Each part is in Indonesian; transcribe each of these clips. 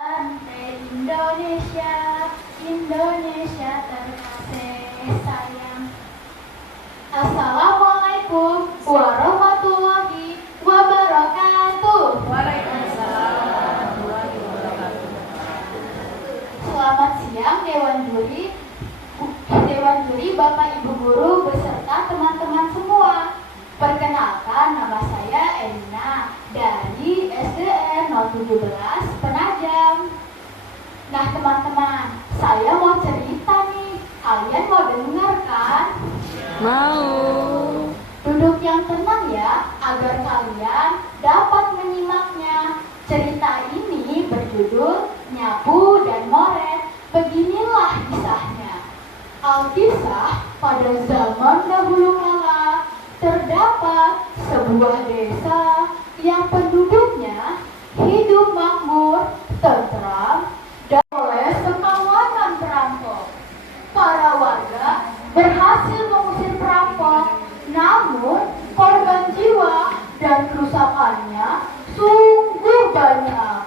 Indonesia, Indonesia terkasih sayang. Assalamualaikum warahmatullahi wabarakatuh. Waalaikumsalam warahmatullahi wabarakatuh. Selamat siang Dewan Juri, Bapak Ibu Guru beserta teman-teman semua. Perkenalkan, nama saya Elina dari SDN 017 Penajam. Nah teman-teman, saya mau cerita nih. Kalian mau dengar kan? Mau. Duduk yang tenang ya, agar kalian dapat menyimaknya. Cerita ini berjudul Nyapu dan Moret. Beginilah kisahnya. Alkisah, pada zaman dahulu kala terdapat sebuah desa yang penduduknya hidup makmur, tentram, dan oleh sekawanan perampok. Para warga berhasil mengusir perampok, namun korban jiwa dan kerusakannya sungguh banyak.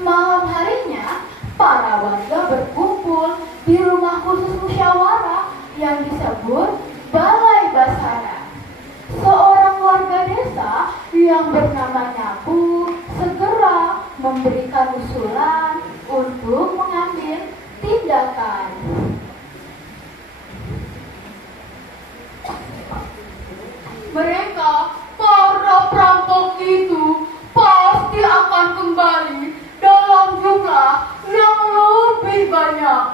Malam harinya, para warga berkumpul di rumah khusus musyawarah yang disebut Balai Basara. Seorang warga desa yang bernama Nyapu segera memberikan usulan untuk mengambil tindakan. Mereka, para perampok itu, pasti akan kembali dalam jumlah yang lebih banyak.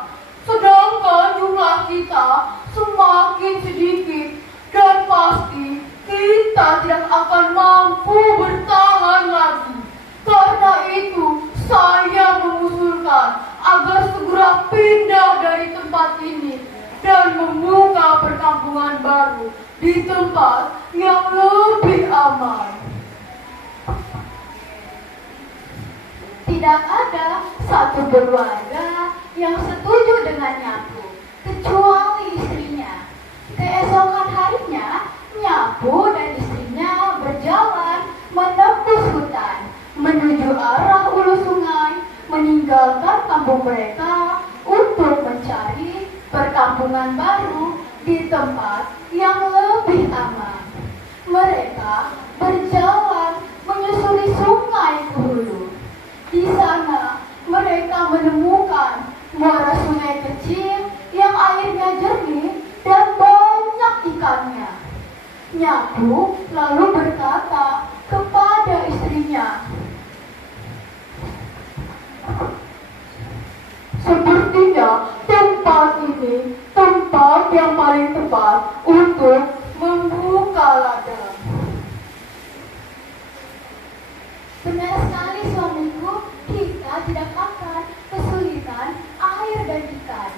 Sedangkan jumlah kita semakin sedikit dan pasti kita tidak akan mampu bertahan lagi. Karena itu, saya mengusulkan agar segera pindah dari tempat ini dan membuka perkampungan baru di tempat yang lebih aman. Tidak ada satu warga yang setuju dengan Nyapu, kecuali istrinya. Keesokan harinya, Nyapu dan istrinya berjalan menembus hutan menuju arah hulu sungai, meninggalkan kampung mereka untuk mencari perkampungan baru di tempat yang lebih aman. Mereka berjalan menyusuri sungai ke hulu. Di sana mereka menemukan muara sungai kecil yang airnya jernih dan banyak ikannya. Nyapu lalu berkata kepada istrinya, "Sepertinya tempat ini tempat yang paling tepat untuk membuka ladang." Benar sekali suamiku, kita tidak akan kesulitan air dan ikan.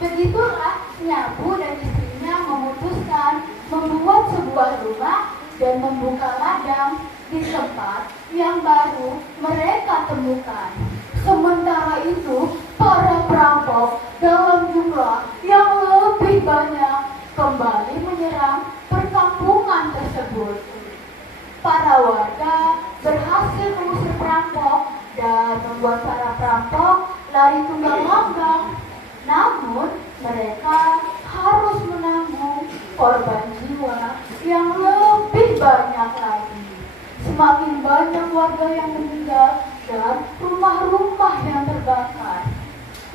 Begitulah Nyapu dan istrinya memutuskan membuat sebuah rumah dan membuka ladang di tempat yang baru mereka temukan. Sementara itu, para perampok dalam jumlah yang lebih banyak kembali menyerang perkampungan tersebut. Para warga berhasil mengusir perampok dan membuat para perampok lari tunggang langgang. Namun, mereka harus menanggung korban jiwa yang lebih banyak lagi. Semakin banyak warga yang meninggal dan rumah-rumah yang terbakar.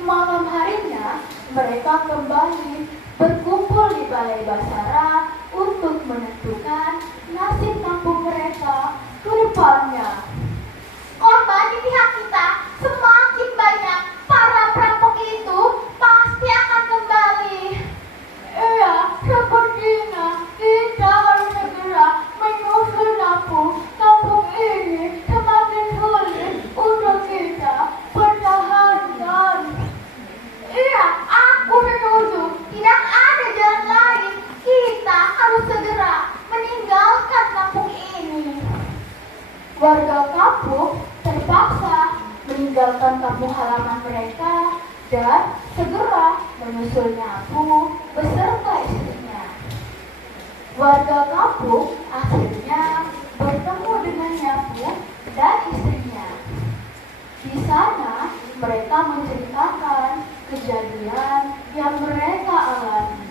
Malam harinya, mereka kembali berkumpul di Balai Basara untuk menentukan nasib kampung mereka ke depannya. Korban di pihak kita semakin banyak. Para perampok itu pasti akan kembali. Iya, sepertinya kita harus segera menyusul Nyapu. Kampung ini semakin sulit untuk kita pertahankan. Iya, aku setuju. Tidak ada jalan lain. Kita harus segera meninggalkan kampung ini. Warga kampung terpaksa meninggalkan kampung halaman mereka dan segera menyusul Nyapu beserta istrinya. Warga kampung akhirnya bertemu dengan Nyapu dan istrinya. Di sana mereka menceritakan kejadian yang mereka alami.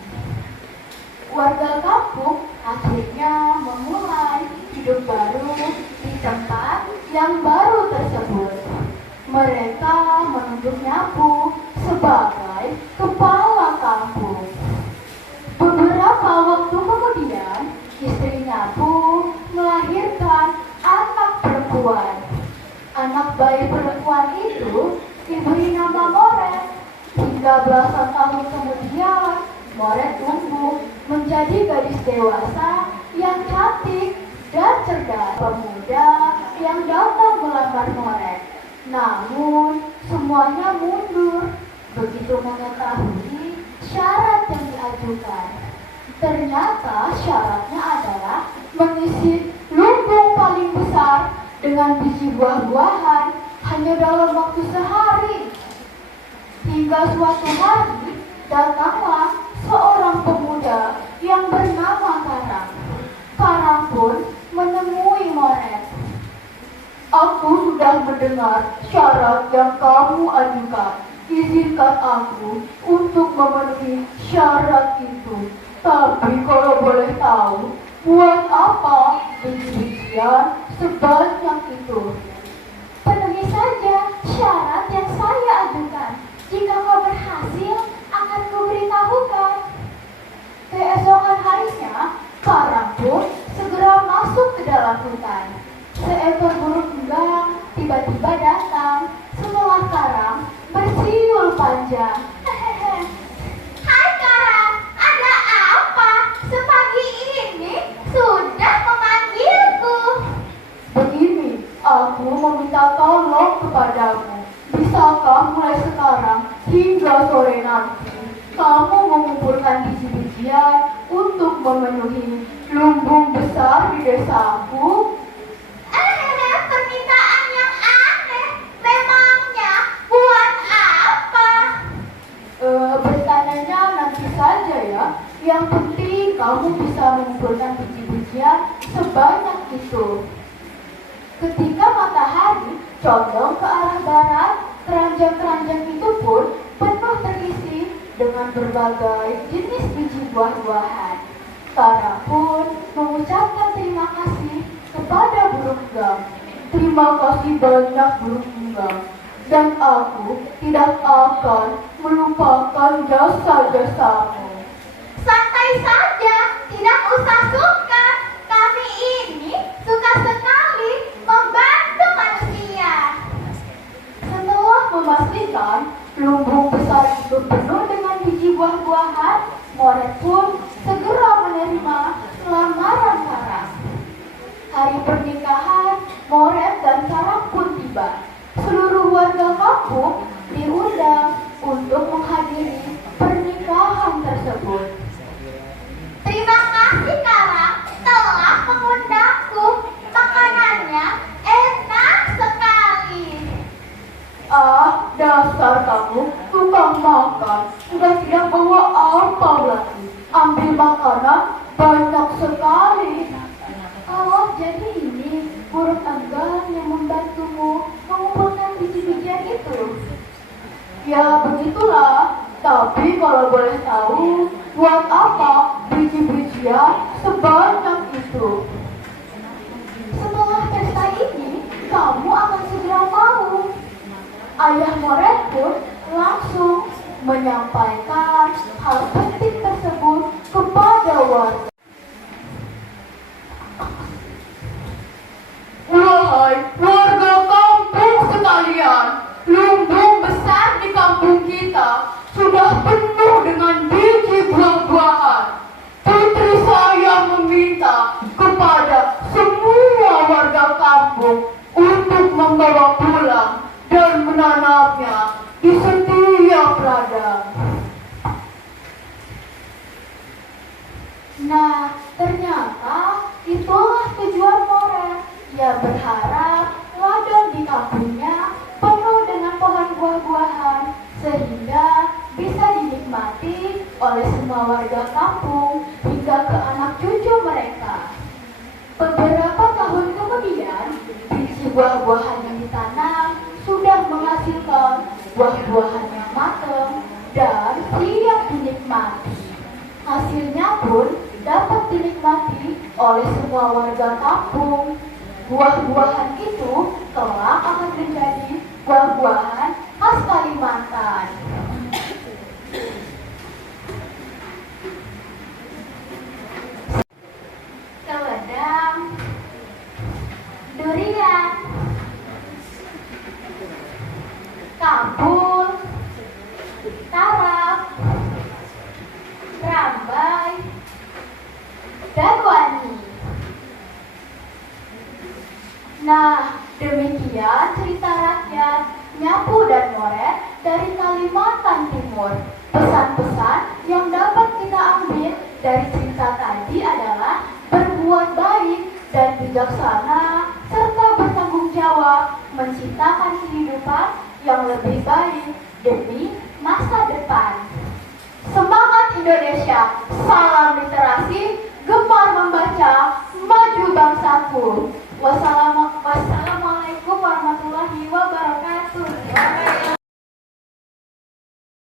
Warga kampung akhirnya memulai hidup baru di tempat yang baru tersebut. Mereka menunjuk Nyapu sebagai kepala kampung. Beberapa waktu kemudian, istri Nyapu melahirkan anak perempuan. Anak bayi perempuan itu diberi nama Moret. Hingga belasan tahun kemudian, Moret tumbuh menjadi gadis dewasa yang cantik dan cerdas. Pemuda yang datang melamar Moret, namun semuanya mundur begitu mengetahui syarat yang diajukan. Ternyata syaratnya adalah mengisi lumbung paling besar dengan biji buah-buahan hanya dalam waktu sehari. Hingga suatu hari datanglah seorang pemuda yang bernama Karang. Karang pun menemui Moret. Aku sudah mendengar syarat yang kamu ajukan. Izinkan aku untuk memenuhi syarat itu. Tapi kalau boleh tahu, buat apa biji-bijian sebanyak itu? Penuhi saja syarat yang saya ajukan. Jika kau berhasil, akan kuberitahukan. Keesokan harinya, Karang pun segera masuk ke dalam hutan. Seekor burung enggang tiba-tiba datang setelah Karang bersiul panjang. Hai Karang, ada apa? Sepagi ini sudah memanggilku. Begini, aku meminta tolong kepadamu. Bisakah mulai sekarang hingga sore nanti kamu mengumpulkan biji-bijian untuk memenuhi lumbung besar di desaku? Permintaan yang aneh. Memangnya buat apa? Bertanyanya nanti saja ya. Yang penting kamu bisa mengumpulkan biji-bijian sebanyak itu. Ketika matahari condong ke arah barat, keranjang-keranjang itu pun penuh terisi dengan berbagai jenis biji buah-buahan. Karang pun mengucapkan terima kasih kepada burung enggang. Terima kasih banyak burung enggang. Dan aku tidak akan melupakan jasa-jasamu. Santai saja, tidak usah sungkan. Kami ini suka sekali membantu manusia. Setelah memastikan lumbung besar itu penuh dengan biji buah-buahan, Moret pun segera menerima lamaran Karang. Hari pernikahan Moret dan Karang pun tiba. Seluruh warga kampung diundang untuk menghadiri pernikahan tersebut. Terima kasih Karang telah mengundangku. Makanannya enak sekali. Ah, dasar kamu tukang makan. Sudah tidak bawa apa lagi. Ambil makanan banyak sekali. Oh, jadi ini burung enggang yang membantumu mengumpulkan biji-bijian itu. Ya begitulah. Tapi kalau boleh tahu, buat apa biji-bijian sebanyak itu? Setelah pesta ini, kamu akan segera tahu. Ayah Moret pun langsung menyampaikan hal penting tersebut kepada warga. Wahai warga kampung sekalian, lumbung besar di kampung kita sudah penuh dengan biji buah-buahan. Putri saya meminta kepada semua warga kampung untuk membawa pulang dan menanamnya di setiap ladang. oleh semua warga kampung hingga ke anak cucu mereka. Beberapa tahun kemudian, biji buah-buahan yang ditanam sudah menghasilkan buah-buahan yang matang dan siap dinikmati. Hasilnya pun dapat dinikmati oleh semua warga kampung. Buah-buahan itu kelak akan menjadi buah-buahan khas Kalimantan. Keledai, durian, kabul, tarap, rambai, dan wani. Nah, demikian cerita rakyat Nyapu dan Moret dari Kalimantan Timur. Pesan-pesan yang dapat kita ambil dari cerita tadi adalah berbuat baik dan bijaksana, serta bertanggung jawab menciptakan kehidupan yang lebih baik demi masa depan. Semangat Indonesia, salam literasi, gemar membaca, maju bangsaku. Wassalamualaikum